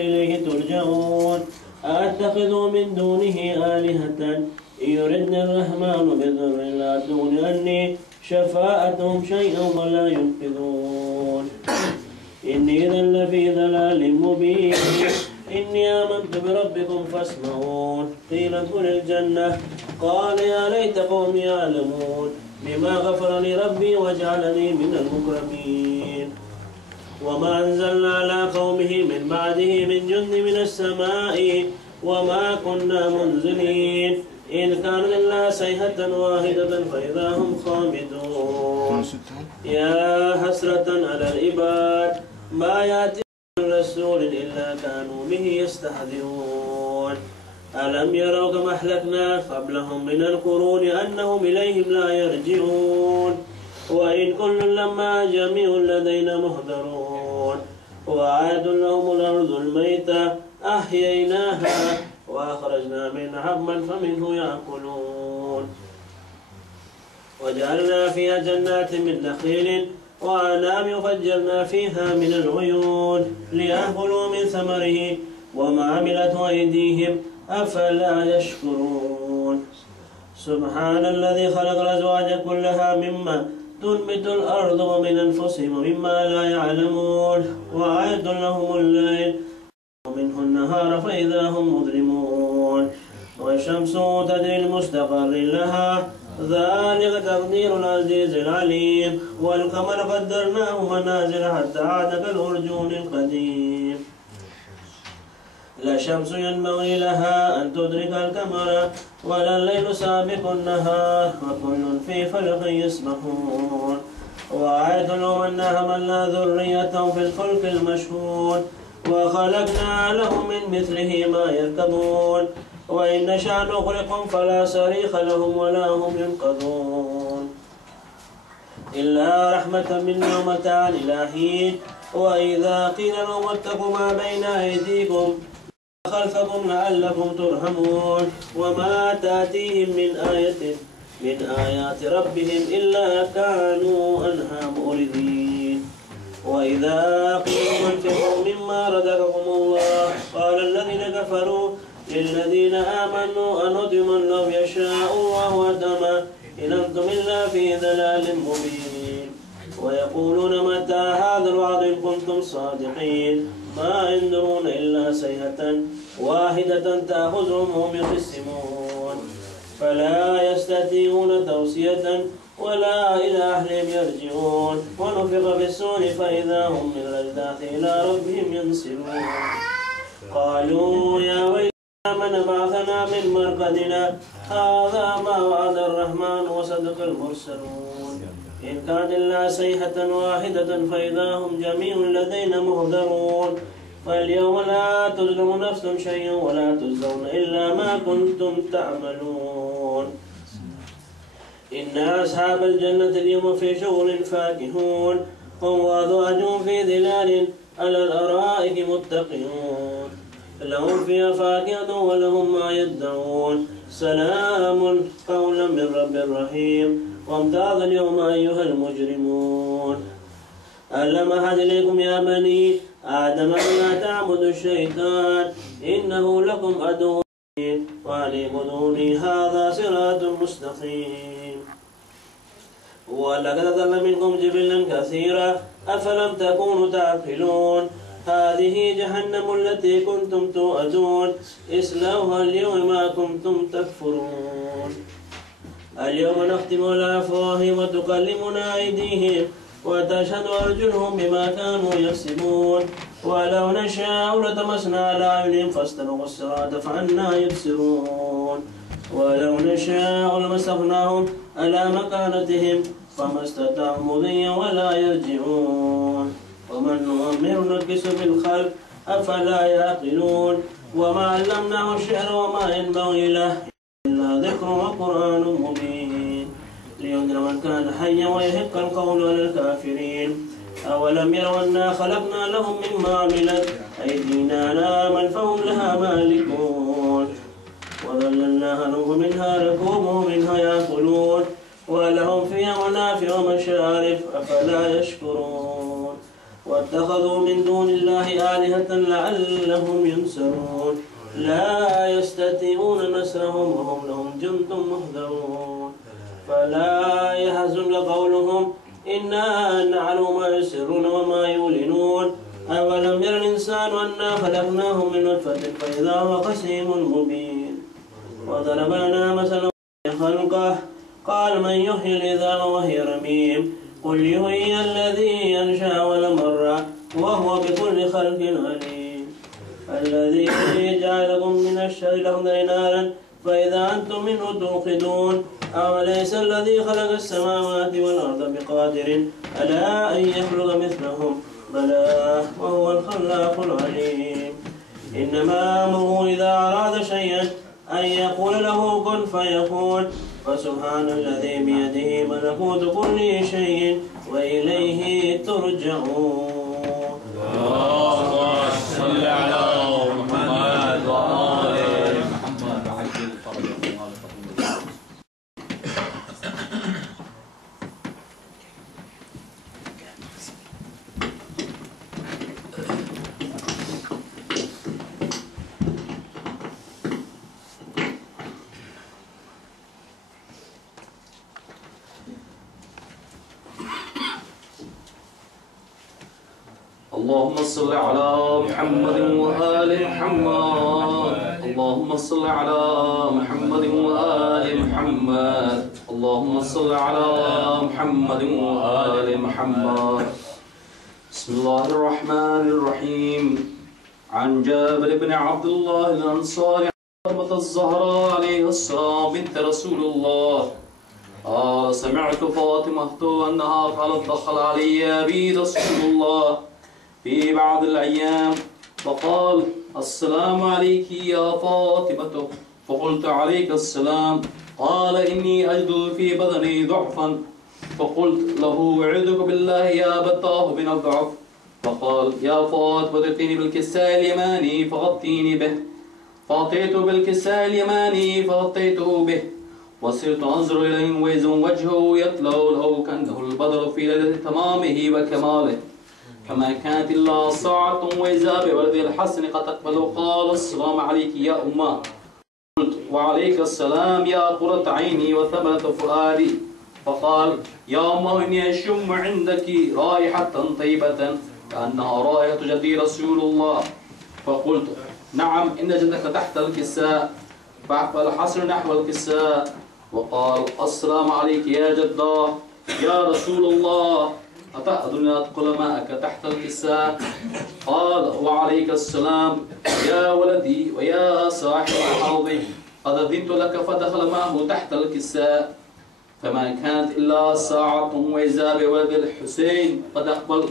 إليه ترجعون أأتخذ من دونه آلهة إن يردني الرحمن بضر لا تغن عني شفاعتهم شيئا ولا ينقذون إني إذا لفي ضلال مبين إني آمنت بربكم فاسمعون قيل ادخل الجنة قال يا ليت قومي يعلمون بما غفر لي ربي وجعلني من المكرمين وما أنزلنا على قومه من بعده من جند من السماء وما كنا منزلين إن كان إلا صيحة واحدة فإذا هم خامدون يا حسرة على العباد ما يأتي من رسول إلا كانوا به يستهزئون ألم يروا كما أهلكنا قبلهم من القرون أنهم إليهم لا يرجعون وإن كل لما جميع لدينا محضرون وعاد لهم الأرض الميتة أحييناها وأخرجنا منها حبا فمنه يأكلون وجعلنا فيها جنات من نخيل وأعناب وفجرنا فيها من العيون ليأكلوا من ثمره وما عملته أيديهم أفلا يشكرون سبحان الذي خلق الأزواج كلها مما تنبت الأرض ومن أنفسهم ومما لا يعلمون وأعد لهم الليل ومنه النهار فإذا هم مظلمون والشمس تجري لمستقر لها ذلك تقدير العزيز العليم والقمر قدرناه منازل حتى عاد كالأرجون القديم لا الشمس ينبغي لها أن تدرك القمر ولا الليل سابق النهار وكل في فلك يسبحون وأعد لهم أن حملنا ذريتهم في الفلك المشحون وخلقنا لهم من مثله ما يركبون وإن نشأ نغرقهم فلا صريخ لهم ولا هم ينقذون إلا رحمة منا ومتاعا إلى حين وإذا قيل لهم اتقوا ما بين أيديكم خلفكم لعلكم ترحمون وما تأتيهم من آية من آيات ربهم إلا كانوا عنها معرضين وإذا قيل انفقوا مما رزقكم الله قال الذين كفروا للذين آمنوا أنطعم لو يشاء الله أطعمه إن أنتم إلا في ضلال مبين ويقولون متى هذا الوعد إن كنتم صادقين ما ينظرون إلا صيحة واحدة تأخذهم وهم يخصمون فلا يستطيعون توصية ولا إلى أهلهم يرجعون ونفخ في الصور فإذا هم من الأجداث إلى ربهم ينسلون قالوا يا ويلنا من بعثنا من مرقدنا هذا ما وعد الرحمن وصدق المرسلون إن كان إلا صيحة واحدة فإذا هم جميع لدينا مهدرون فاليوم لا تظلم نفس شيئا ولا تجزون إلا ما كنتم تعملون إن أصحاب الجنة اليوم في شغل فاكهون هم وأزواجهم في ظلال على الأرائك متقون لهم فيها فاكهة ولهم ما يدعون سلام قولا من رب رحيم وامتاز اليوم أيها المجرمون ألم أحد إليكم يا بني آدم لا تعبدوا الشيطان إنه لكم عدو وأن اعبدوني هذا صراط مستقيم ولقد ضل منكم جبلا كثيرا أفلم تكونوا تعقلون هذه جهنم التي كنتم توعدون اصلوها اليوم ما كنتم تكفرون اليوم نختم على أفواههم وتكلمنا أيديهم وتشهد أرجلهم بما كانوا يكسبون ولو نشاء لطمسنا على أعينهم فاستبقوا الصراط فأنى يبصرون ولو نشاء لمسخناهم على مكانتهم فما استطاعوا مضيا ولا يرجعون ومن نؤمر نكس في الخلق أفلا يعقلون وما علمناه الشعر وما ينبغي له إلا ذكر وقرآن مبين لينذر من كان حيا ويحق القول على الكافرين أولم يروا أنا خلقنا لهم مما عملت أيدينا نعما فهم لها مالكون وظللناها لهم منها ركوب ومنها يأكلون ولهم فيها منافع ومشارب أفلا يشكرون واتخذوا من دون الله آلهة لعلهم هم ينصرون لا يستطيعون نصرهم وهم لهم جند محضرون فلا يحزنك قولهم إنا نعلم ما يسرون وما يعلنون أولم ير الإنسان أنا خلقناه من نطفة فإذا هو خصيم مبين وضرب لنا مثلا خلقه قال من يحيي العظام وهي رميم قل يحيي الذي أنشأ أول مرة وهو بكل خلق عليم الذي جعلكم من الشجر الأخضر نارا فإذا أنتم منه توقدون أوليس الذي خلق السماوات والأرض بقادر على أن يخلق مثلهم بلى وهو الخلاق العليم إنما أمره إذا أراد شيئا أن يقول له كن فيكون فسبحان الذي بيده ملكوت كل شيء وإليه ترجعون. اللهم صل على محمد وآل محمد وعجل فرجهم. اللهم صل على محمد وآل محمد. اللهم صل على محمد وآل محمد. اللهم صل على محمد وآل محمد. بسم الله الرحمن الرحيم. عن جابر بن عبد الله الأنصاري فاطمة الزهراء عليه السلام بنت رسول الله قال سمعت فاطمة أنها قالت دخل علي أبي رسول الله في بعض الأيام فقال السلام عليك يا فاطمة فقلت عليك السلام قال إني أجد في بدني ضعفا فقلت له أعوذك بالله يا أبتاه من الضعف فقال يا فاطمة ائتني بالكساء اليماني فغطيني به فأتيت بالكساء اليماني فغطيته به وصرت أنظر إليه وإذا وجهه يطلع له كأنه البدر في ليلة تمامه وكماله فما كانت إلا ساعة وإذا بولد الحسن قد أقبل وقال السلام عليك يا أمه قلت وعليك السلام يا قرة عيني وثمرة فؤادي فقال يا أمه إني أشم عندك رائحة طيبة كأنها رائحة جدي رسول الله فقلت نعم إن جدك تحت الكساء فأقبل الحسن نحو الكساء وقال السلام عليك يا جدة يا رسول الله أتأذن أدخل معك تحت الكساء قال وعليك السلام يا ولدي ويا صاحب حوضي قد أذنت لك فدخل معه تحت الكساء فما كانت إلا ساعة وإذا بولد الحسين قد أقبل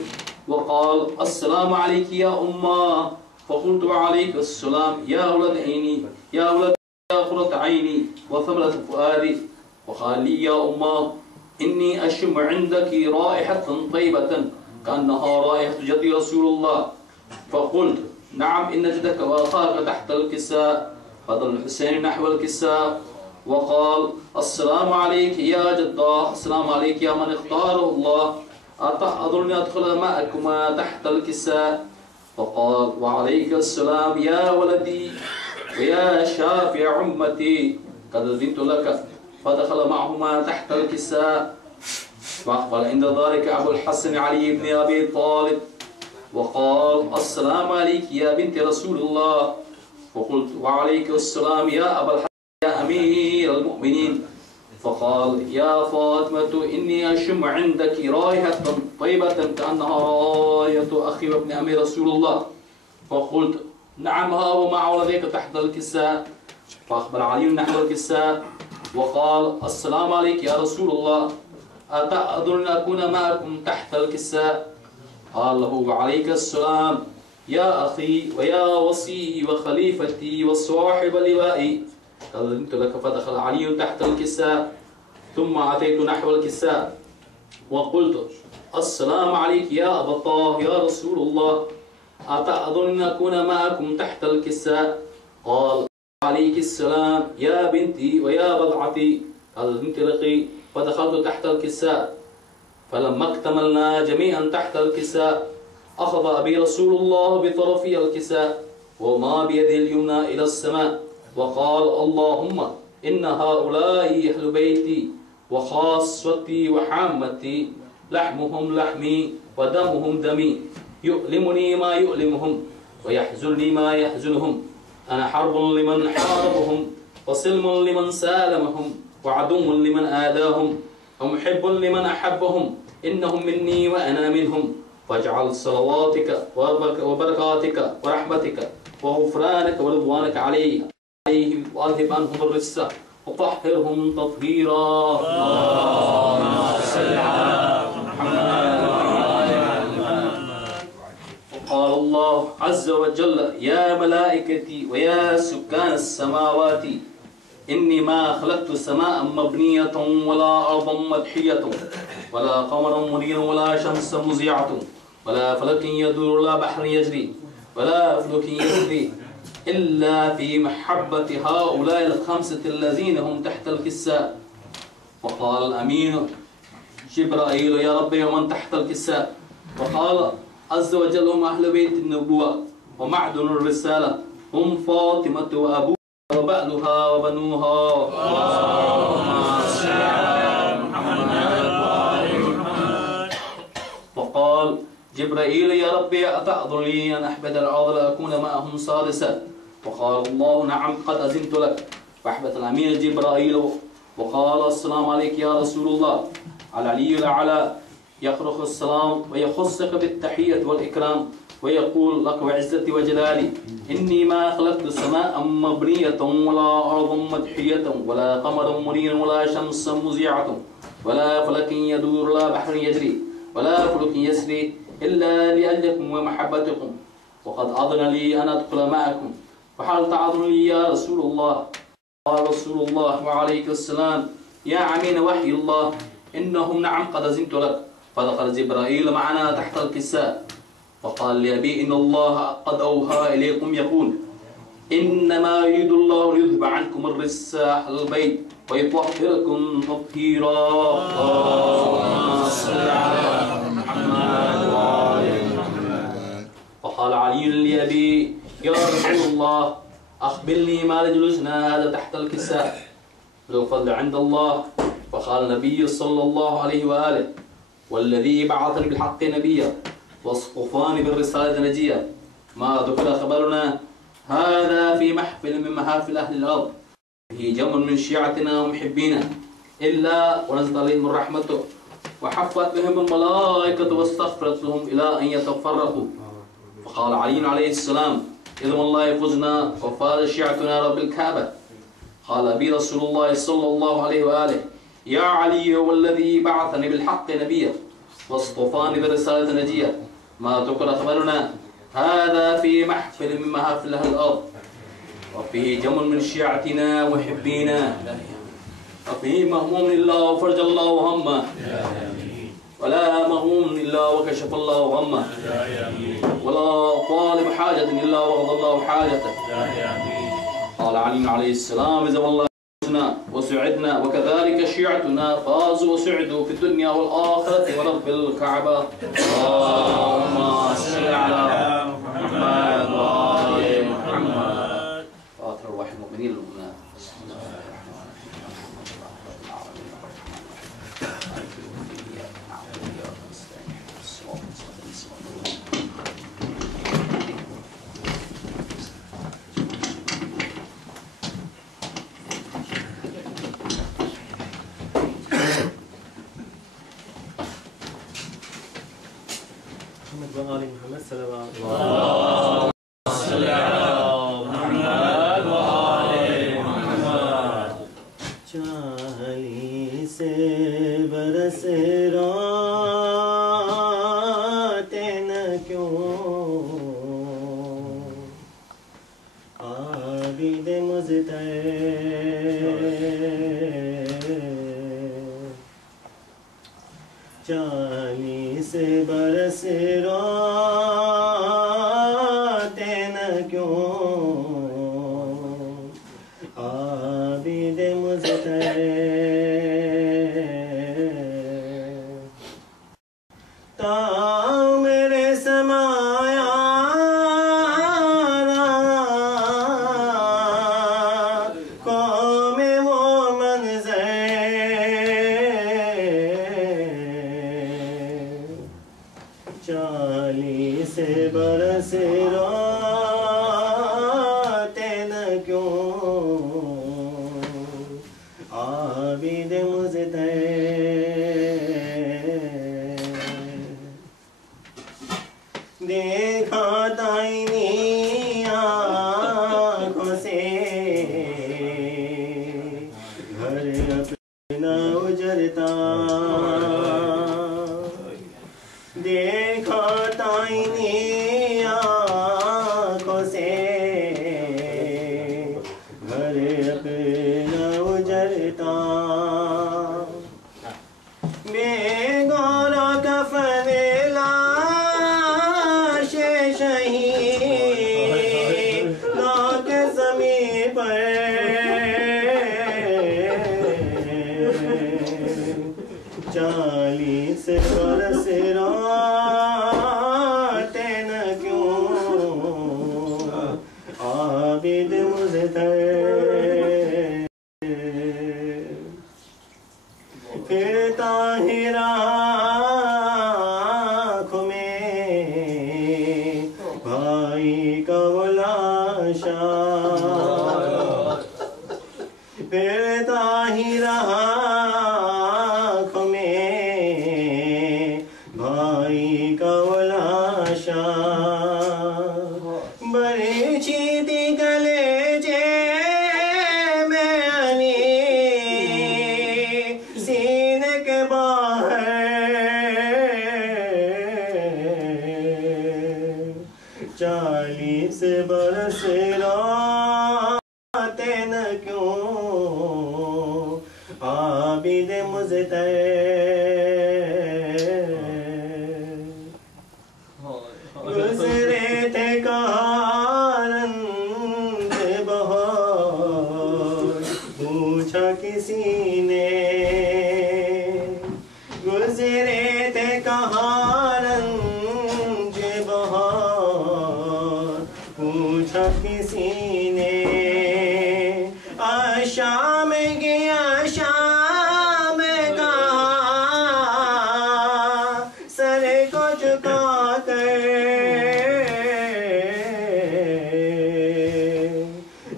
وقال السلام عليك يا أمه فقلت وعليك السلام يا ولد عيني يا ولد يا قرة عيني وثمرة فؤادي وقال لي يا أمه إني أشم عندك رائحة طيبة كأنها رائحة جدي رسول الله فقلت نعم إن جدك وأخاك تحت الكساء فضل الحسين نحو الكساء وقال السلام عليك يا جدة السلام عليك يا من اختاره الله أتأذرني أدخل معكما تحت الكساء فقال وعليك السلام يا ولدي ويا شافع أمتي قد أذنت لك فدخل معهما تحت الكساء فأقبل عند ذلك أبو الحسن علي بن أبي طالب وقال السلام عليك يا بنت رسول الله فقلت وعليك السلام يا أبا الحسن يا أمير المؤمنين فقال يا فاطمة إني أشم عندك رائحة طيبة كأنها رائحة أخي وابن أمير رسول الله فقلت نعم ها ومع ولديك تحت الكساء فأقبل علي نحو الكساء وقال السلام عليك يا رسول الله أتأذن أكون معكم تحت الكساء قال له وعليك السلام يا أخي ويا وصي وخليفتي وصاحب لوائي قد أذنت لك فدخل علي تحت الكساء ثم أتيت نحو الكساء وقلت السلام عليك يا أبتاه يا رسول الله أتأذن أكون معكم تحت الكساء قال عليك السلام يا بنتي ويا بضعتي قد أذنت لك فدخلت تحت الكساء فلما اكتملنا جميعا تحت الكساء أخذ أبي رسول الله بطرفي الكساء وما بيده اليمنى إلى السماء وقال اللهم إن هؤلاء أهل بيتي وخاصتي وحامتي لحمهم لحمي ودمهم دمي يؤلمني ما يؤلمهم ويحزنني ما يحزنهم أنا حرب لمن حاربهم وسلم لمن سالمهم وعدو لمن آذاهم ومحب لمن أحبهم إنهم مني وأنا منهم واجعل صلواتك وبركاتك ورحمتك وغفرانك ورضوانك عليهم وأذهب عنهم الرجس وطهرهم تطهيرا. اللهم صل على محمد. وقال الله عز وجل يا ملائكتي ويا سكان السماوات إني ما خلقت سماء مبنية ولا أرضا مدحية ولا قمرا منيرا ولا شمسا مزيعة ولا فلك يدور ولا بحر يجري ولا فلك يجري إلا في محبة هؤلاء الخمسة الذين هم تحت الكساء. وقال الأمين جبرائيل يا ربي ومن تحت الكساء. وقال عز وجل هم أهل بيت النبوة ومعدن الرسالة هم فاطمة وأبوها وبعلها وبنوها. وقال جبرائيل يا ربي أتأذن لي أن أحبد الأرض لأكون معهم سادسا. وقال الله نعم قد أذنت لك. وأحبت الأمين جبرائيل وقال السلام عليك يا رسول الله. العلي الأعلى يخرق السلام ويخصك بالتحية والإكرام ويقول لك وعزتي وجلالي إني ما خلقت سماء مبنية ولا أرض مدحية ولا قمر منير ولا شمس مزيعة ولا فلك يدور ولا بحر يجري ولا فلك يسري إلا لأجلكم ومحبتكم وقد أذن لي أن أدخل معكم وهل تعذن لي يا رسول الله؟ قال رسول الله وعليك السلام يا عمين وحي الله إنهم نعم قد أذنت لك. فدخل جبرائيل معنا تحت الكساء فقال لأبي إن الله قد أوحى إليكم يقول إنما يريد الله ليذهب عنكم الرجس أهل البيت ويطهركم تطهيرا. اللهم صل على محمد وآل محمد. وقال علي لأبي يا رسول الله أخبرني ما لجلوسنا هذا تحت الكساء بالفضل عند الله. فقال النبي صلى الله عليه وآله والذي بعثني بالحق نبيا واصطفاني بالرسالة نجيا ما ذكر خبرنا هذا في محفل من محافل أهل الأرض به جمع من شيعتنا ومحبينا إلا ونزل عليهم رحمته وحفت بهم الملائكة واستغفرت لهم إلى أن يتفرقوا. فقال علي عليه السلام إذا والله فزنا وفاز شيعتنا رب الكعبة. قال أبي رسول الله صلى الله عليه وآله يا علي والذي بعثني بالحق نبيا واصطفاني بالرسالة نجيا ما ذكر خبرنا هذا في محفل من محافل أهل الأرض وفيه جمع من شيعتنا ومحبينا وفيه مهموم إلا وفرج الله همه ولا مغموم إلا وكشف الله غمه ولا طالب حاجة إلا وقضى الله حاجته. قال علي عليه السلام إذا والله فزنا وسعدنا وكذلك شيعتنا فازوا وسعدوا في الدنيا والآخرة ورب الكعبة. اللهم صل على محمد وآل محمد. فاتر الروح المؤمنين والمؤمنات. محمد وآل محمد صلوات الله صل على محمد وآل محمد. 40 برس راتے نہ کیوں عابد مزتر 40 برس راتے نہ کیوں عابد مزتر تا میرے سمایا نہ اجرتا دیکھا تائنی آنکھوں سے گھر اپنا اجرتا بے گورا کفن لاش شہید لاک زمین پر 40 برس روتے نہ کیوں عابد مزدر پھر طاہر آنکھوں میں بھائی کا وہ لاشا پھر طاہر آنکھوں میں بھائی کا وہ لاشا برچی تھی گلے میں انی سینے کے باہر 40 برس روتے نہ کیوں عابد مزدر گزرے تھے کارند بہت پوچھا کسی نے گزرے تھے کارند بہت پوچھا کسی نے شام گیا شام کہاں سر کو جھکا کر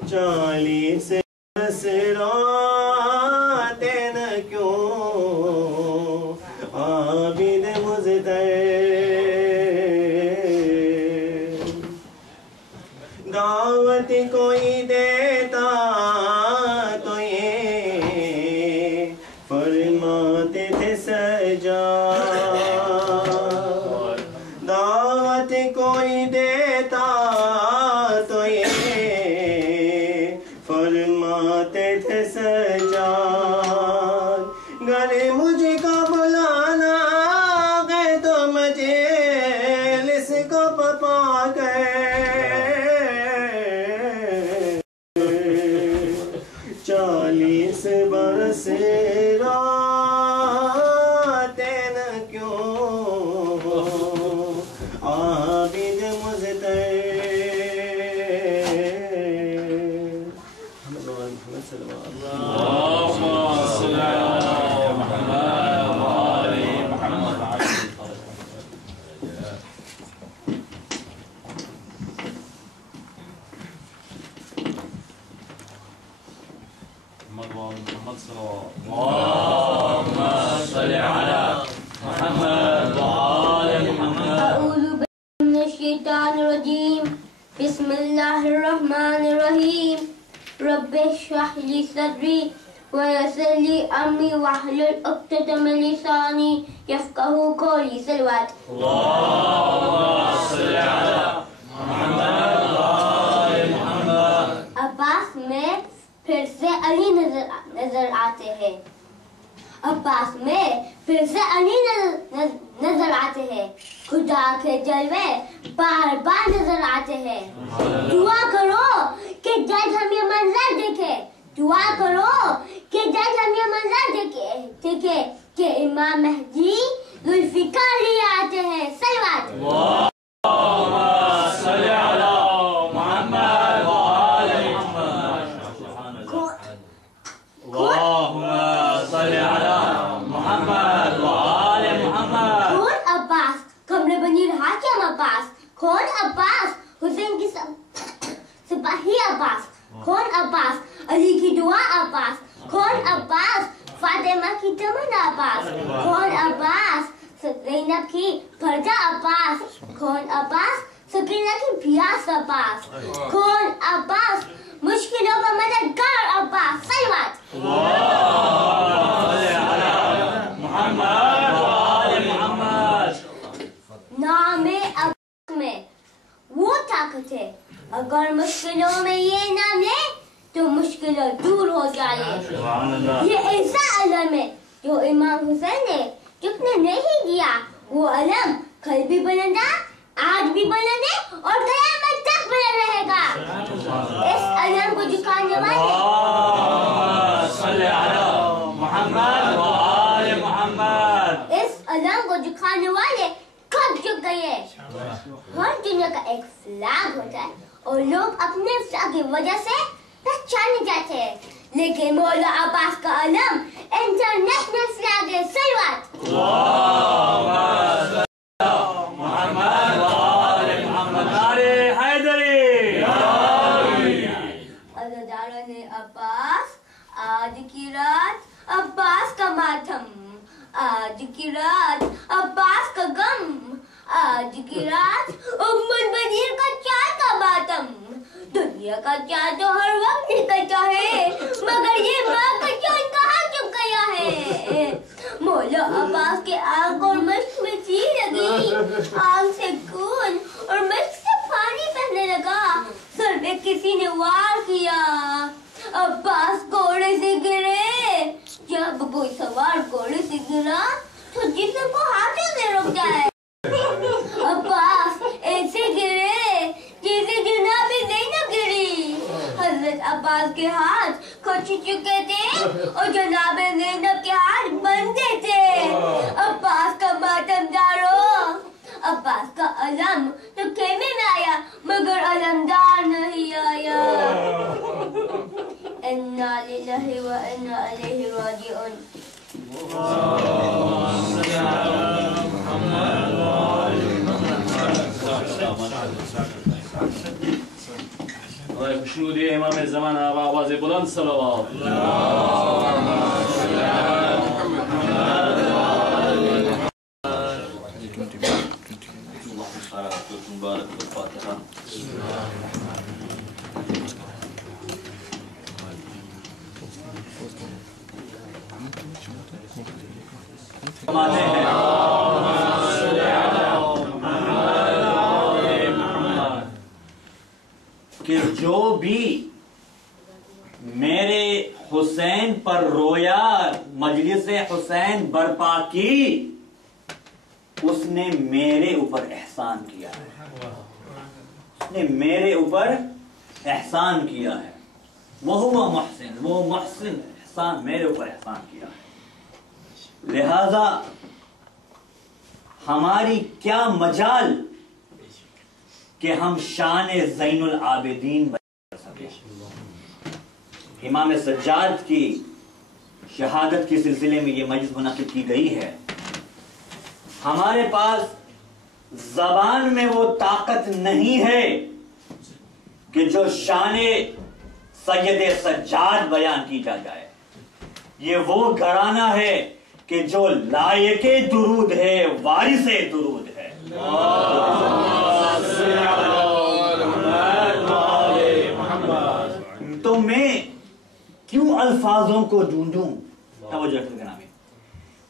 40 برس روتے نہ کیوں عابد مزدر دعوت کوئی دیتا تو یہ فرماتے تھے سجاد دعوت کوئی دیتا تو یہ فرماتے تھے سجاد گر مجھ کو بلانا گئے تو مجلس کو پپا گئے 40 برس روتے نہ کیوں عابد مزدر محمد صلی اللہ علیہ بسم اللہ الرحمن الرحیم رب اشرح لی صدری ویسر لی امری واحلل عقدۃ من لسانی یفقہوا قولی صلوات اللہم صلی علی محمد وآل محمد عباس میں پھر سے علی نظر آتے ہیں عباس میں پھر سے علی نظر آتے ہیں خدا کے جلوے بار بار نظر آتے ہیں دعا کرو کہ جج ہم یہ منظر دیکھے دعا کرو کہ جج ہم یہ منظر دیکھے کہ امام مہدی ذوالفقار لیے آتے ہیں صلوات اللہم صلی علی محمد وآل محمد اللہم صلی علی محمد وآل محمد کون عباس کمرے بنی رہا کیا عباس کون عباس حسین کی سپاہی عباس کون عباس علی کی دعا عباس کون عباس فاطمہ کی تمنا عباس کون عباس زینب کی پردہ عباس کون عباس سکینہ کی پیاس عباس کون عباس مشکلوں کا مددگار عباس صلوات اگر مشکلوں میں یہ نام لے تو مشکلیں دور ہو جائے. یہ ایسا علم ہے جو امام حسین نے جھکنے نہیں دیا. وہ علم کل بھی بلند ہے, آج بھی بلند ہے اور قیامت تک بلند رہے گا. اس علم کو جھکانے والے اس علم کو جھکانے والے کب جھک گئے. ہر دنیا کا ایک فلیگ ہوتا ہے اور لوگ اپنے فلیگ کی وجہ سے پہچانے جاتے ہیں, لیکن مولا عباس کا علم انٹرنیشنل فلیگ ہے. سلوات عزاداران عباس, آج کی رات عباس کا ماتم, آج کی رات عباس کا غم, آج کی رات امت بدیر کا چاند کا ماتم. دنیا کا چاند تو ہر وقت نکلتا ہے, مگر یہ ماں کا چاند کہاں چپ گیا ہے. مولا عباس کے آنکھ اور مشک میں سی لگی, آنکھ سے خون اور مشک سے پانی بہنے لگا. سر میں کسی نے وار کیا, عباس گھوڑے سے گرے. جب کوئی سوار گھوڑے سے گرا تو جسم کو ہاتھوں سے رک جائے. عباس ایسے گرے جیسے جناب زینب گری. حضرت عباس کے ہاتھ کھچ چکے تھے اور جناب زینب کے ہاتھ بندھے تھے. عباس کا ماتم دارو, عباس کا علم تو خیمے میں آیا مگر علمدار نہیں آیا. انا للہ و انا الیہ راجعون. خوشنودی امام زمان آقا آواز بلند صلوات. کہ جو بھی میرے حسین پر رویا, مجلس حسین برپا کی, اس نے میرے اوپر احسان کیا ہے. اس نے میرے اوپر احسان کیا ہے. وہ محسن احسان میرے اوپر احسان کیا ہے. لہذا ہماری کیا مجال کہ ہم شان زین العابدین بیان کر سکیں. امام سجاد کی شہادت کے سلسلے میں یہ مجلس منعقد کی گئی ہے. ہمارے پاس زبان میں وہ طاقت نہیں ہے کہ جو شان سید سجاد بیان کی جائے. یہ وہ گھرانہ ہے کہ جو لائق درود ہے, وارث درود ہے. تو میں کیوں الفاظوں کو ڈھونڈوں, توجہ کرنا,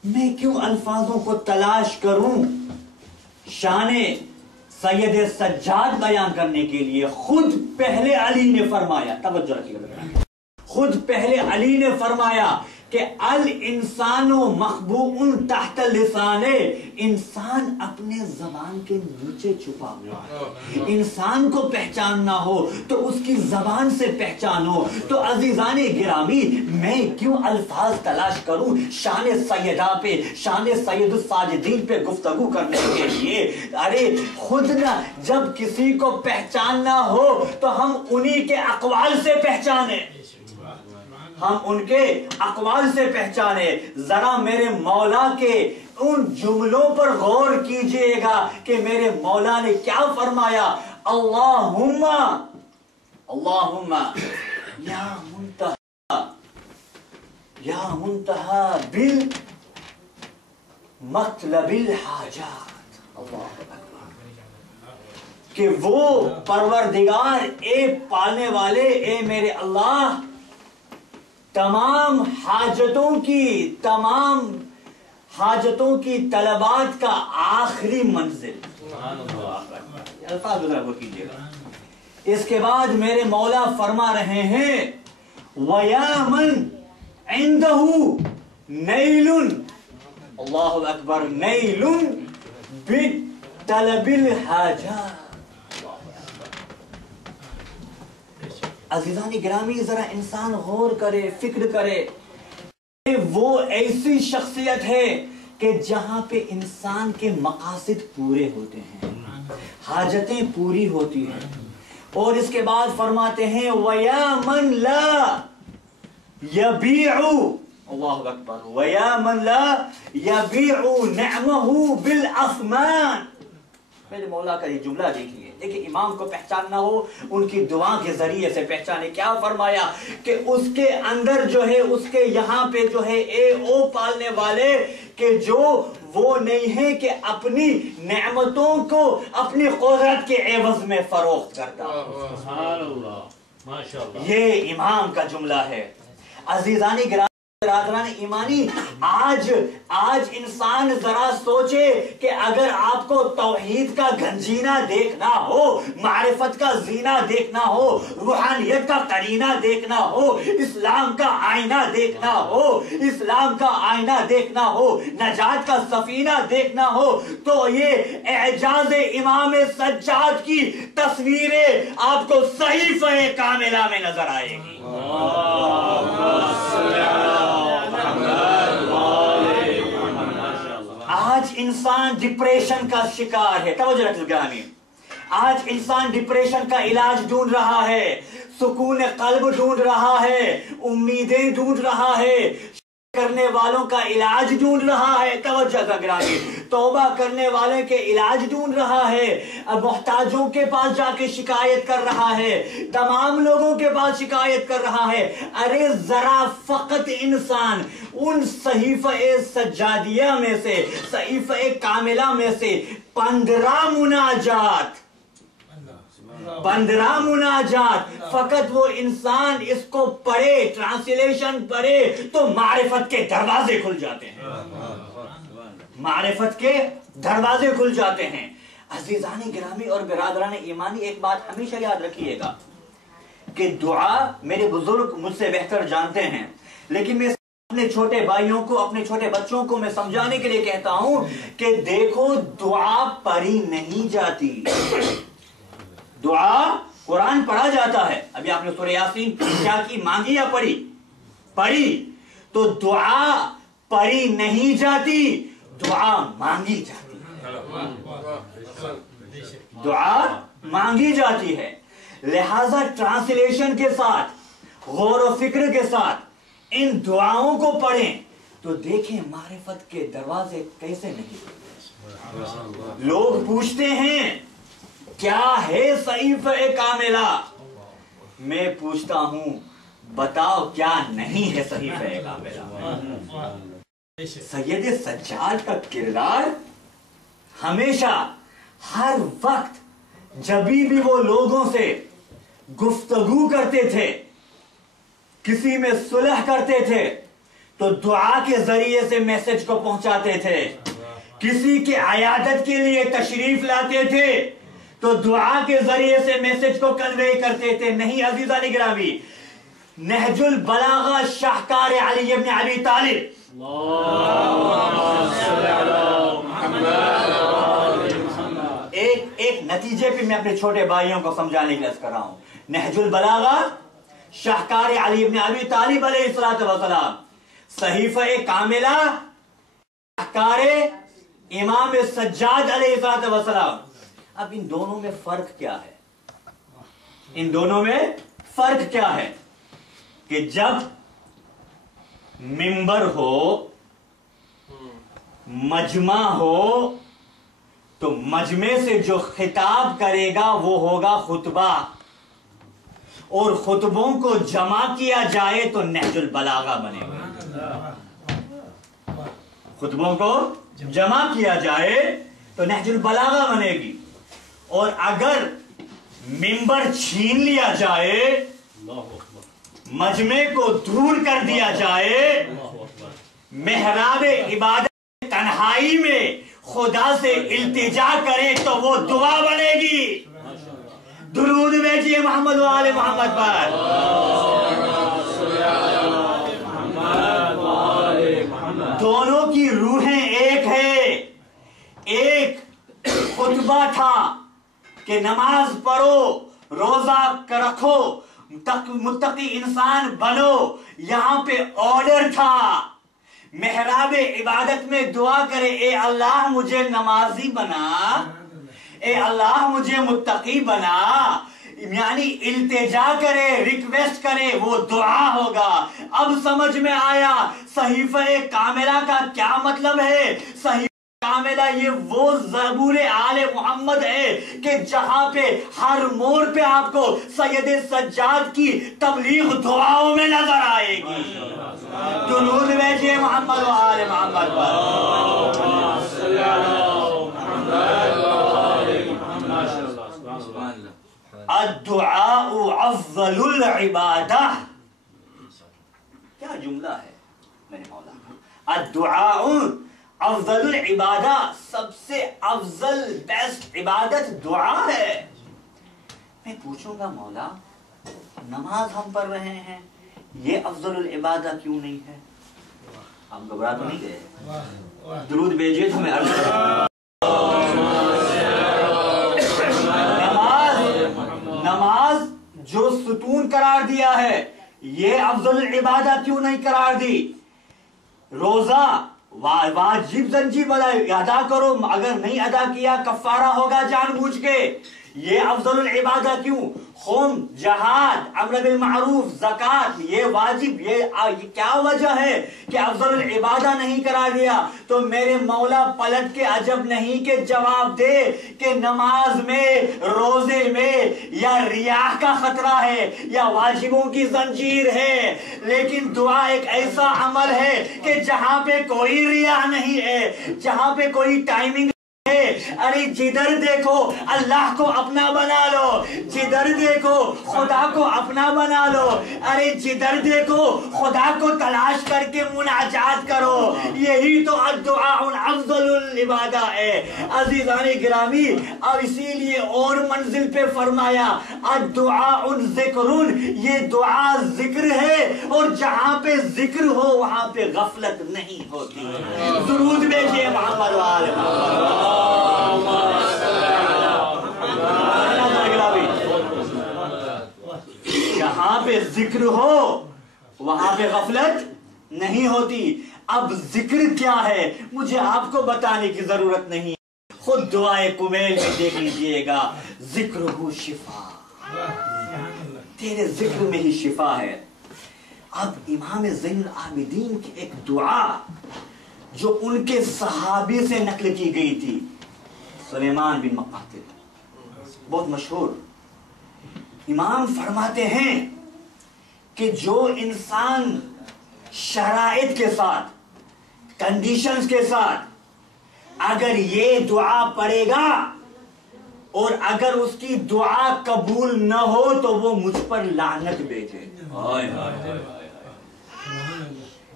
میں کیوں الفاظوں کو تلاش کروں شان سید سجاد بیان کرنے کے لیے. خود پہلے علی نے فرمایا, توجہ رکھیے, خود پہلے علی نے فرمایا کہ الانسان مخبوء تحت لسان, انسان اپنے زبان کے نیچے چھپا ہوا ہے. انسان کو پہچاننا ہو تو اس کی زبان سے پہچانو. تو عزیزان گرامی, میں کیوں الفاظ تلاش کروں شان سیدہ پہ, شان سید الساجدین پہ گفتگو کرنے کے لیے. ارے خود نہ جب کسی کو پہچاننا ہو تو ہم انہی کے اقوال سے پہچانے, ہم ان کے اقوال سے پہچانے. ذرا میرے مولا کے ان جملوں پر غور کیجئے گا کہ میرے مولا نے کیا فرمایا. اللہم یا منتہا بالمطلب الحاجات. اللہ اکبر. کہ وہ پروردگار, اے پالنے والے, اے میرے اللہ, تمام حاجتوں کی طلبات کا آخری منزل. الفاظ ذرا غور کیجیے گا. اس کے بعد میرے مولا فرما رہے ہیں وَيَا مَنْ عِنْدَهُ نَيْلٌ اللہ اکبر نَيْلٌ بِالطَّلَبِ الْحَاجَاتِ. عزیزان گرامی ذرا انسان غور کرے فکر کرے. وہ ایسی شخصیت ہے کہ جہاں پہ انسان کے مقاصد پورے ہوتے ہیں, حاجتیں پوری ہوتی ہیں. اور اس کے بعد فرماتے ہیں وَيَا مَنْ لَا يَبِيعُ اللہ اکبر وَيَا مَنْ لَا يَبِيعُ نِعْمَهُ بِالْأَثْمَانِ. میرے مولا کا یہ جملہ دیکھیے. دیکھیں امام کو پہچاننا ہو ان کی دعا کے ذریعے سے پہچانے. کیا فرمایا کہ اس کے اندر جو ہے اس کے یہاں پہ جو ہے اے او پالنے والے کہ جو وہ نہیں ہے کہ اپنی نعمتوں کو اپنی قدرت کے عوض میں فروخت کرتا. سبحان اللہ ماشاءاللہ. یہ امام کا جملہ ہے. عزیزان برادران ایمانی آج انسان ذرا سوچے کہ اگر آپ کو توحید کا گنجینہ دیکھنا ہو, معرفت کا زینہ دیکھنا ہو, روحانیت کا قرینہ دیکھنا ہو, اسلام کا آئینہ دیکھنا ہو, اسلام کا آئینہ دیکھنا ہو, نجات کا سفینہ دیکھنا ہو, تو یہ اعجاز امام سجاد کی تصویریں آپ کو صحیفہ کاملہ میں نظر آئے گی. آج انسان ڈپریشن کا شکار ہے. توجہ رکھیں گرامی. آج انسان ڈپریشن کا علاج ڈھونڈ رہا ہے, سکون قلب ڈھونڈ رہا ہے, امیدیں ڈھونڈ رہا ہے, کرنے والوں کا علاج ڈھونڈ رہا ہے. توجہ گرامی. توبہ کرنے والے کے علاج ڈھونڈ رہا ہے, محتاجوں کے پاس جا کے شکایت کر رہا ہے, تمام لوگوں کے پاس شکایت کر رہا ہے. ارے ذرا فقط انسان ان صحیفہ سجادیہ میں سے, صحیفہ کاملہ میں سے 15 مناجات فقط وہ انسان اس کو پڑھے, ٹرانسلیشن پڑھے تو معرفت کے دروازے کھل جاتے ہیں. معرفت کے دروازے کھل جاتے ہیں. عزیزان گرامی اور برادران ایمانی ایک بات ہمیشہ یاد رکھیے گا کہ دعا میرے بزرگ مجھ سے بہتر جانتے ہیں, لیکن میں اپنے چھوٹے بھائیوں کو, اپنے چھوٹے بچوں کو میں سمجھانے کے لیے کہتا ہوں کہ دیکھو دعا پڑھی نہیں جاتی. دعا قرآن پڑھا جاتا ہے. ابھی آپ نے سورہ یاسین کیا کی, مانگی یا پڑھی؟ تو دعا پڑھی نہیں جاتی, دعا مانگی جاتی ہے. دعا مانگی جاتی ہے. لہذا ٹرانسلیشن کے ساتھ, غور و فکر کے ساتھ ان دعاؤں کو پڑھیں تو دیکھیں معرفت کے دروازے کیسے نہیں کھلتے. لوگ پوچھتے ہیں کیا ہے صحیفہ کاملہ, میں پوچھتا ہوں بتاؤ کیا نہیں ہے صحیفہ کاملہ. سید سجاد کا کردار ہمیشہ ہر وقت جب بھی وہ لوگوں سے گفتگو کرتے تھے, کسی میں صلح کرتے تھے تو دعا کے ذریعے سے میسج کو پہنچاتے تھے. کسی کے عیادت کے لیے تشریف لاتے تھے تو دعا کے ذریعے سے میسج کو کنوے کرتے تھے. نہیں عزیزان گرامی, نہج البلاغہ شاہکار علی ابن ابی طالب, ایک نتیجے پہ میں اپنے چھوٹے بھائیوں کو سمجھانے کے لیے کر رہا ہوں. نہج البلاغہ شاہکار علی ابن ابی طالب علیہ السلام, صحیفہ کاملہ شاہکار امام سجاد علیہ السلام. اب ان دونوں میں فرق کیا ہے؟ ان دونوں میں فرق کیا ہے کہ جب منبر ہو, مجمع ہو, تو مجمع سے جو خطاب کرے گا وہ ہوگا خطبہ, اور خطبوں کو جمع کیا جائے تو نہج البلاغہ بنے گا. خطبوں کو جمع کیا جائے تو نہج البلاغہ بنے گی. اور اگر منبر چھین لیا جائے, مجمع کو دور کر دیا جائے, محراب عبادت تنہائی میں خدا سے التجا کرے تو وہ دعا بنے گی. درود بھیجیے محمد و آل محمد پر. دونوں کی روحیں ایک ہے. ایک خطبہ تھا کہ نماز پڑھو، روزہ رکھو، متقی انسان بنو. یہاں پہ آرڈر تھا محراب عبادت میں دعا کرے، اے اللہ مجھے نمازی بنا، اے اللہ مجھے متقی بنا. یعنی التجا کرے، ریکویسٹ کرے، وہ دعا ہوگا. اب سمجھ میں آیا صحیفہ کاملہ کا کیا مطلب ہے. صحیفہ کاملہ یہ وہ زبور آل محمد ہے کہ جہاں پہ ہر موڑ پہ آپ کو سید سجاد کی تبلیغ دعاؤں میں نظر آئے گی. درود بھیجیے محمد و آل محمد پر. الدعاء افضل العبادہ. کیا جملہ ہے میرے مولا کا. الدعاء افضل العبادہ، سب سے افضل بیسٹ عبادت دعا ہے. میں پوچھوں گا مولا نماز ہم پڑھ رہے ہیں، یہ افضل العبادہ کیوں نہیں ہے؟ ہم گھبرا تو نہیں گئے؟ درود بھیجیے تو میں عرض کروں. نماز جو ستون قرار دیا ہے یہ افضل العبادہ کیوں نہیں قرار دی؟ روزہ واجب زنجیب ادا کرو، اگر نہیں ادا کیا کفارہ ہوگا جان بوجھ کے. یہ افضل العبادہ کیوں؟ خون، جہاد، امر بالمعروف، زکات، یہ واجب. یہ کیا وجہ ہے کہ افضل العبادہ نہیں قرار دیا؟ تو میرے مولا پلٹ کے عجب نہیں کہ جواب دے کہ نماز میں، روزے میں یا ریاء کا خطرہ ہے یا واجبوں کی زنجیر ہے، لیکن دعا ایک ایسا عمل ہے کہ جہاں پہ کوئی ریاء نہیں ہے، جہاں پہ کوئی ٹائمنگ. ارے جدھر دیکھو اللہ کو اپنا بنا لو، جدھر دیکھو خدا کو اپنا بنا لو. ارے جدھر دیکھو خدا کو تلاش کر کے مناجات کرو. یہی تو الدعاء افضل العبادہ ہے. عزیزان گرامی، اب اسی لیے اور منزل پہ فرمایا الدعاء ذکر. یہ دعا ذکر ہے، اور جہاں پہ ذکر ہو وہاں پہ غفلت نہیں ہوتی. درود بھیجیے محمد و آل محمد. جہاں پہ ذکر ہو وہاں پہ غفلت نہیں ہوتی. اب ذکر کیا ہے مجھے آپ کو بتانے کی ضرورت نہیں، خود دعائے کمیل میں دیکھ لیجئے گا. ذکر ہو شفا، تیرے ذکر میں ہی شفا ہے. اب امام زین العابدین کی ایک دعا جو ان کے صحابی سے نقل کی گئی تھی، سلیمان بن مقاتل، بہت مشہور. امام فرماتے ہیں کہ جو انسان شرائط کے ساتھ، کنڈیشنز کے ساتھ اگر یہ دعا پڑھے گا اور اگر اس کی دعا قبول نہ ہو تو وہ مجھ پر لعنت بھیجے.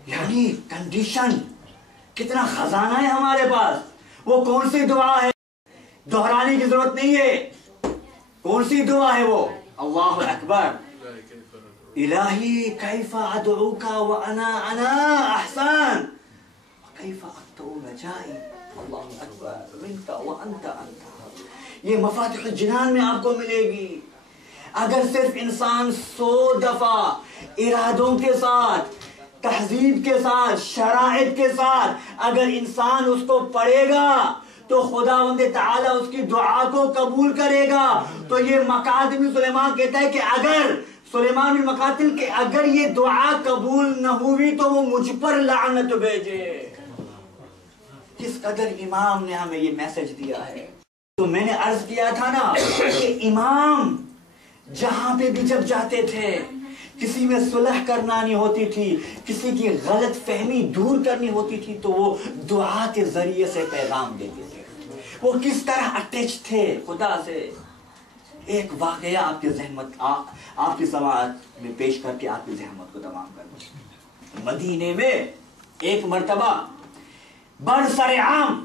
یعنی کنڈیشن، کتنا خزانہ ہے ہمارے پاس. وہ کون سی دعا ہے؟ دہرانے کی ضرورت نہیں ہے. کون سی دعا ہے وہ؟ اللہ اکبر. الہی کیف ادعوک وانا احسان کیف اقطع رجائی. اللہ اکبر منک وانت انت. یہ مفاتیح الجنان میں آپ کو ملے گی. اگر صرف انسان 100 دفعہ ارادوں کے ساتھ، تہذیب کے ساتھ، شرائط کے ساتھ اگر انسان اس کو پڑھے گا تو خداوند تعالیٰ اس کی دعا کو قبول کرے گا. تو یہ مقاتل سلیمان کہتا ہے کہ اگر سلیمان بن مقاتل کہ اگر یہ دعا قبول نہ ہوئی تو وہ مجھ پر لعنت بھیجے. کس قدر امام نے ہمیں یہ میسج دیا ہے. تو میں نے عرض کیا تھا نا کہ امام جہاں پہ بھی جب جاتے تھے، کسی میں صلح کرنا نہیں ہوتی تھی، کسی کی غلط فہمی دور کرنی ہوتی تھی، تو وہ دعا کے ذریعے سے پیغام دیتے تھے. وہ کس طرح اٹیچ تھے خدا سے. ایک واقعہ آپ کی زحمت، آپ کی سماعت میں پیش کر کے آپ کی زحمت کو تمام کر دوں. مدینے میں ایک مرتبہ برسر عام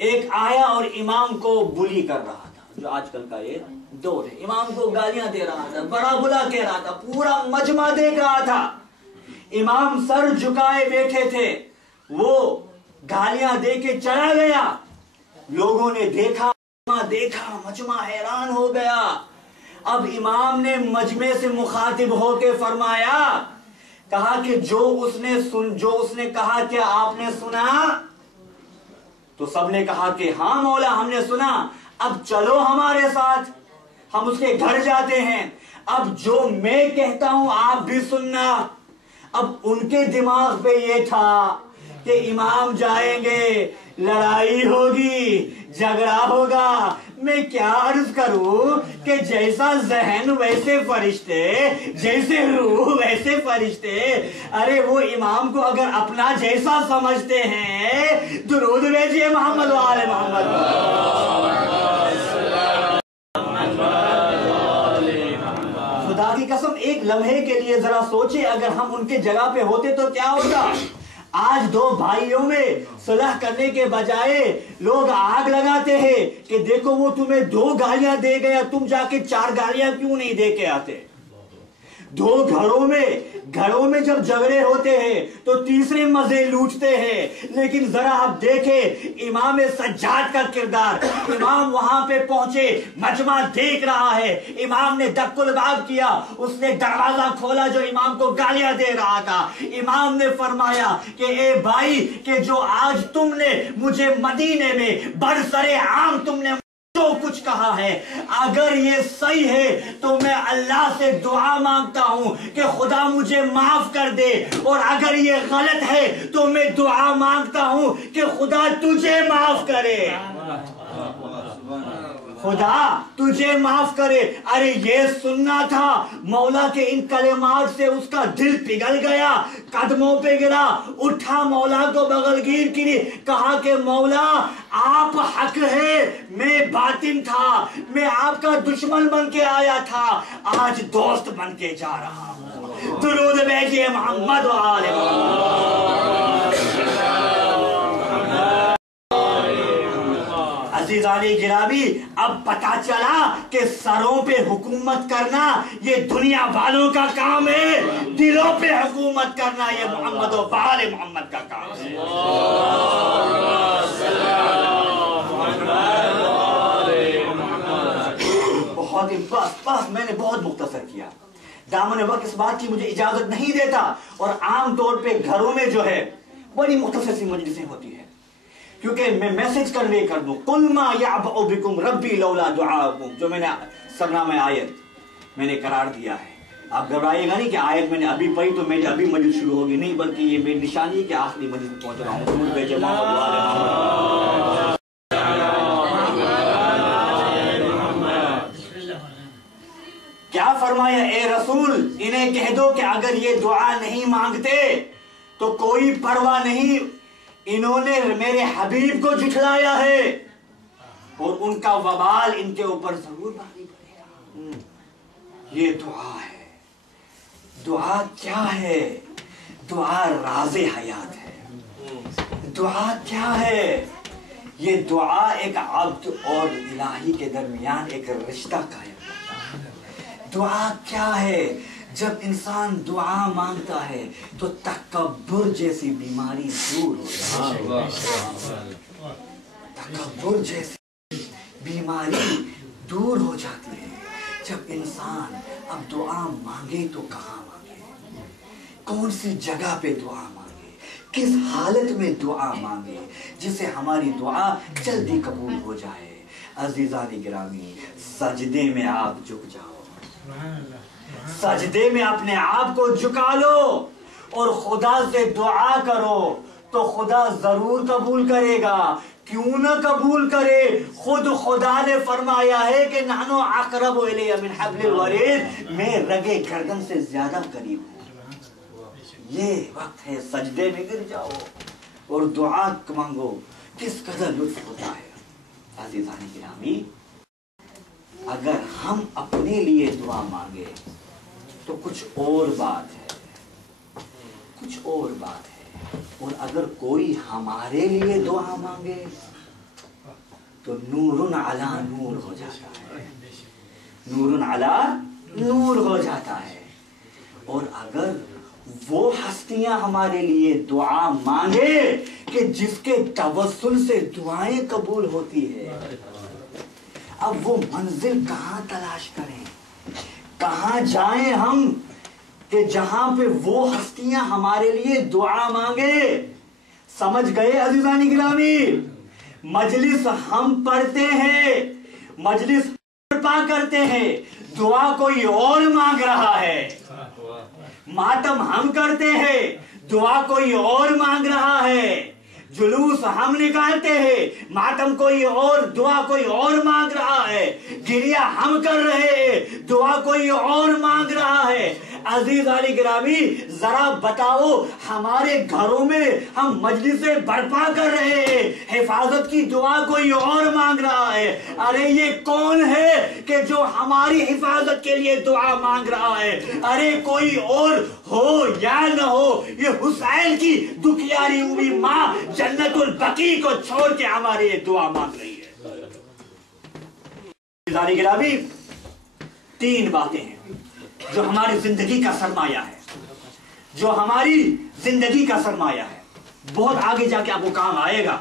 ایک آیا اور امام کو بلی کر رہا تھا، جو آج کل کا یہ دو تھے. امام کو گالیاں دے رہا تھا, بڑا بلا کہہ رہا تھا, پورا مجمع دیکھ رہا تھا. امام سر جھکائے بیٹھے تھے, وہ گالیاں دے کے چلا گیا. لوگوں نے دیکھا, مجمع حیران ہو گیا. اب امام نے مجمع سے مخاطب ہو کے فرمایا, کہا کہ جو اس نے کہا کیا آپ نے سنا؟ تو سب نے کہا کہ ہاں مولا ہم نے سنا. اب چلو ہمارے ساتھ, ہم اس کے گھر جاتے ہیں. اب جو میں کہتا ہوں آپ بھی سننا. اب ان کے دماغ پہ یہ تھا کہ امام جائیں گے, لڑائی ہوگی, جھگڑا ہوگا. میں کیا عرض کروں کہ جیسا ذہن ویسے فرشتے, جیسے روح ویسے فرشتے. ارے وہ امام کو اگر اپنا جیسا سمجھتے ہیں, درود بھیجیے محمد و آل محمد. خدا کی قسم ایک لمحے کے لیے ذرا سوچے, اگر ہم ان کے جگہ پہ ہوتے تو کیا ہوتا. آج دو بھائیوں میں صلح کرنے کے بجائے لوگ آگ لگاتے ہیں کہ دیکھو وہ تمہیں 2 گالیاں دے گیا, تم جا کے 4 گالیاں کیوں نہیں دے کے آتے. 2 گھروں میں جب جھگڑے ہوتے ہیں تو تیسرے مزے لوٹتے ہیں. لیکن ذرا آپ دیکھیں امام سجاد کا کردار. امام وہاں پہ پہنچے, مجمع دیکھ رہا ہے. امام نے دق الباب کیا, اس نے دروازہ کھولا جو امام کو گالیاں دے رہا تھا. امام نے فرمایا کہ اے بھائی, کہ جو آج تم نے مجھے مدینے میں برسر عام تم نے جو کچھ کہا ہے, اگر یہ صحیح ہے تو میں اللہ سے دعا مانگتا ہوں کہ خدا مجھے معاف کر دے, اور اگر یہ غلط ہے تو میں دعا مانگتا ہوں کہ خدا تجھے معاف کرے, خدا تجھے معاف کرے. ارے یہ سننا تھا. مولا کے ان کلمات سے اس کا دل پگھل گیا, قدموں پہ گرا, اٹھا مولا کو بغل گیر کی, کہا کہ مولا آپ حق ہے, میں باطن تھا, میں آپ کا دشمن بن کے آیا تھا, آج دوست بن کے جا رہا ہوں. درود بھیجیے محمد و آل محمد. عزیزان گرامی, اب پتا چلا کہ سروں پہ حکومت کرنا یہ دنیا والوں کا کام ہے, دلوں پہ حکومت کرنا یہ محمد و آل محمد کا کام ہے. بس میں نے بہت مختصر کیا. دامن وقت اس بات کی مجھے اجازت نہیں دیتا, اور عام طور پہ گھروں میں جو ہے بڑی مختصر سی مجلسیں ہوتی ہیں, کیونکہ میں میسج کنوے کر دوں. قل ما یعبأ بکم ربی لولا دعاؤکم, جو میں نے سرنامہ آیت میں نے قرار دیا ہے. آپ گھبرائیے گا نہیں کہ آیت میں نے ابھی پڑھی تو میری ابھی مجلس شروع ہوگی, نہیں, بلکہ یہ میری نشانی ہے کہ آخری مجلس میں پہنچ رہا ہوں. درود بھیجیے محمد و آل محمد. کیا فرمایا, اے رسول انہیں کہہ دو کہ اگر یہ دعا نہیں مانگتے تو کوئی پرواہ نہیں, انہوں نے میرے حبیب کو جھٹلایا ہے, اور ان کا وبال ان کے اوپر ضرور بھاری پڑے گا. یہ دعا ہے. دعا کیا ہے؟ دعا راز حیات ہے. دعا کیا ہے؟ یہ دعا ایک عبد اور الہی کے درمیان ایک رشتہ قائم کرتا ہے. دعا کیا ہے؟ جب انسان دعا مانگتا ہے تو تکبر جیسی بیماری دور ہو جاتی ہے. تکبر جیسی بیماری دور ہو جاتی ہے. جب انسان اب دعا مانگے تو کہاں مانگے, کون سی جگہ پہ دعا مانگے, کس حالت میں دعا مانگے جس سے ہماری دعا جلدی قبول ہو جائے. عزیزان گرامی, سجدے میں آپ جھک جاؤ, سجدے میں اپنے آپ کو جھکا لو اور خدا سے دعا کرو تو خدا ضرور قبول کرے گا. کیوں نہ قبول کرے, خود خدا نے فرمایا ہے کہ نحنو اقرب الیہ من حبل الورید, میں رگے گردن سے زیادہ قریب ہوں. یہ وقت ہے سجدے میں گر جاؤ اور دعا مانگو. کس قدر لطف ہوتا ہے. عزیزان گرامی, اگر ہم اپنے لیے دعا مانگے تو کچھ اور بات ہے, کچھ اور بات ہے, اور اگر کوئی ہمارے لیے دعا مانگے تو نور علی نور ہو جاتا ہے. نور علی نور ہو جاتا ہے. اور اگر وہ ہستیاں ہمارے لیے دعا مانگے کہ جس کے توسل سے دعائیں قبول ہوتی ہے، اب وہ منزل کہاں تلاش کریں، کہاں جائیں ہم کہ جہاں پہ وہ ہستیاں ہمارے لیے دعا مانگے؟ سمجھ گئے عزیزان گرامی؟ مجلس ہم پڑھتے ہیں، مجلس پا کرتے ہیں، دعا کوئی اور مانگ رہا ہے. ماتم ہم کرتے ہیں، دعا کوئی اور مانگ رہا ہے. جلوس ہم نکالتے ہیں، ماتم کوئی اور، دعا کوئی اور مانگ رہا ہے. گریہ ہم کر رہے ہیں، دعا کوئی اور مانگ رہا ہے. عزیز علی گرامی ذرا بتاؤ، ہمارے گھروں میں ہم مجلسیں برپا کر رہے ہیں، حفاظت کی دعا کوئی اور مانگ رہا ہے. ارے یہ کون ہے کہ جو ہماری حفاظت کے لیے دعا مانگ رہا ہے؟ ارے کوئی اور ہو یا نہ ہو، یہ حسین کی دکھیاری ہوئی ماں جنت البقیع کو چھوڑ کے ہمارے لیے دعا مانگ رہی ہے. عزیز علی گرامی 3 باتیں ہیں جو ہماری زندگی کا سرمایہ ہے، جو ہماری زندگی کا سرمایہ ہے. بہت آگے جا کے آپ کو کام آئے گا.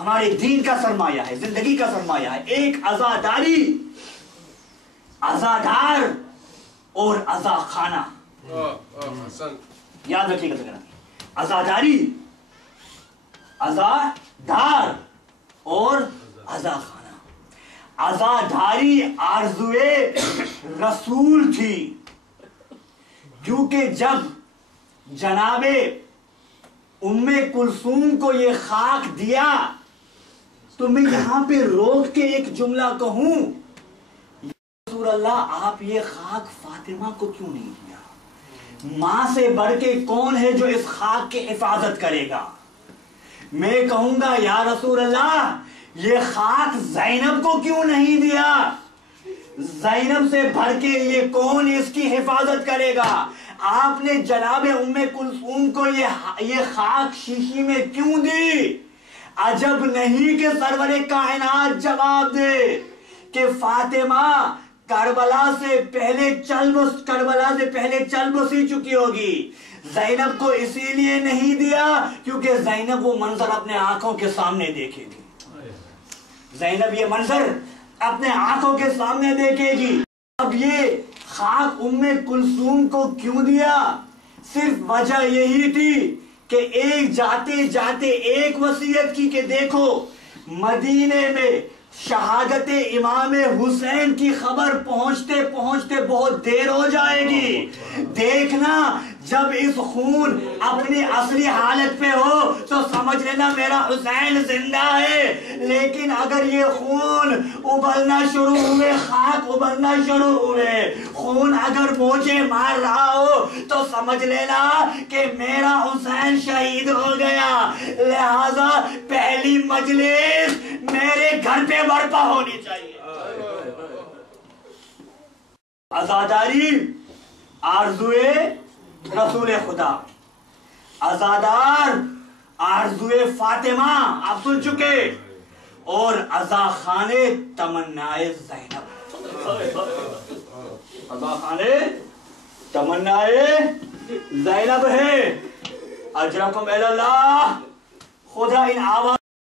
ہمارے دین کا سرمایہ ہے، زندگی کا سرمایہ ہے. ایک عزاداری، عزادار اور عزا خانہ. یاد رکھیے گا ذرا، عزاداری، عزادار اور عزا خانہ. عزاداری آرزوئے رسول تھی، کیونکہ جب جناب ام کلثوم کو یہ خاک دیا تو میں یہاں پہ روک کے ایک جملہ کہوں، رسول اللہ آپ یہ خاک فاطمہ کو کیوں نہیں دیا؟ ماں سے بڑھ کے کون ہے جو اس خاک کی حفاظت کرے گا؟ میں کہوں گا یا رسول اللہ یہ خاک زینب کو کیوں نہیں دیا؟ زینب سے بڑھ کے یہ کون اس کی حفاظت کرے گا؟ آپ نے جناب ام کلثوم کو یہ خاک شیشی میں کیوں دی؟ عجب نہیں کہ سرور کائنات جواب دے کہ فاطمہ کربلا سے پہلے چل بسی چکی ہوگی. زینب کو اسی لیے نہیں دیا کیونکہ زینب وہ منظر اپنے آنکھوں کے سامنے دیکھے گی. زینب یہ منظر اپنے آنکھوں کے سامنے دیکھے گی. اب یہ خاک ام کلثوم کو کیوں دیا؟ صرف وجہ یہی تھی کہ ایک جاتے جاتے ایک وصیت کی کہ دیکھو مدینے میں شہادت امام حسین کی خبر پہنچتے پہنچتے بہت دیر ہو جائے گی. دیکھنا جب اس خون اپنی اصلی حالت پہ ہو تو سمجھ لینا میرا حسین زندہ ہے. لیکن اگر یہ خون ابلنا شروع ہوئے، خاک ابلنا شروع ہوئے، خون اگر موجے مار رہا ہو تو سمجھ لینا کہ میرا حسین شہید ہو گیا. لہذا پہلی مجلس میرے گھر پہ برپا ہونی چاہیے. عزاداری آرزوئے رسول خدا، عزادار آرزوئے فاطمہ آپ سن چکے، اور عزا خانے تمنائے زینب. عزا خانے تمنائے زینب ہے. اجرکم اللہ. خدا ان آواز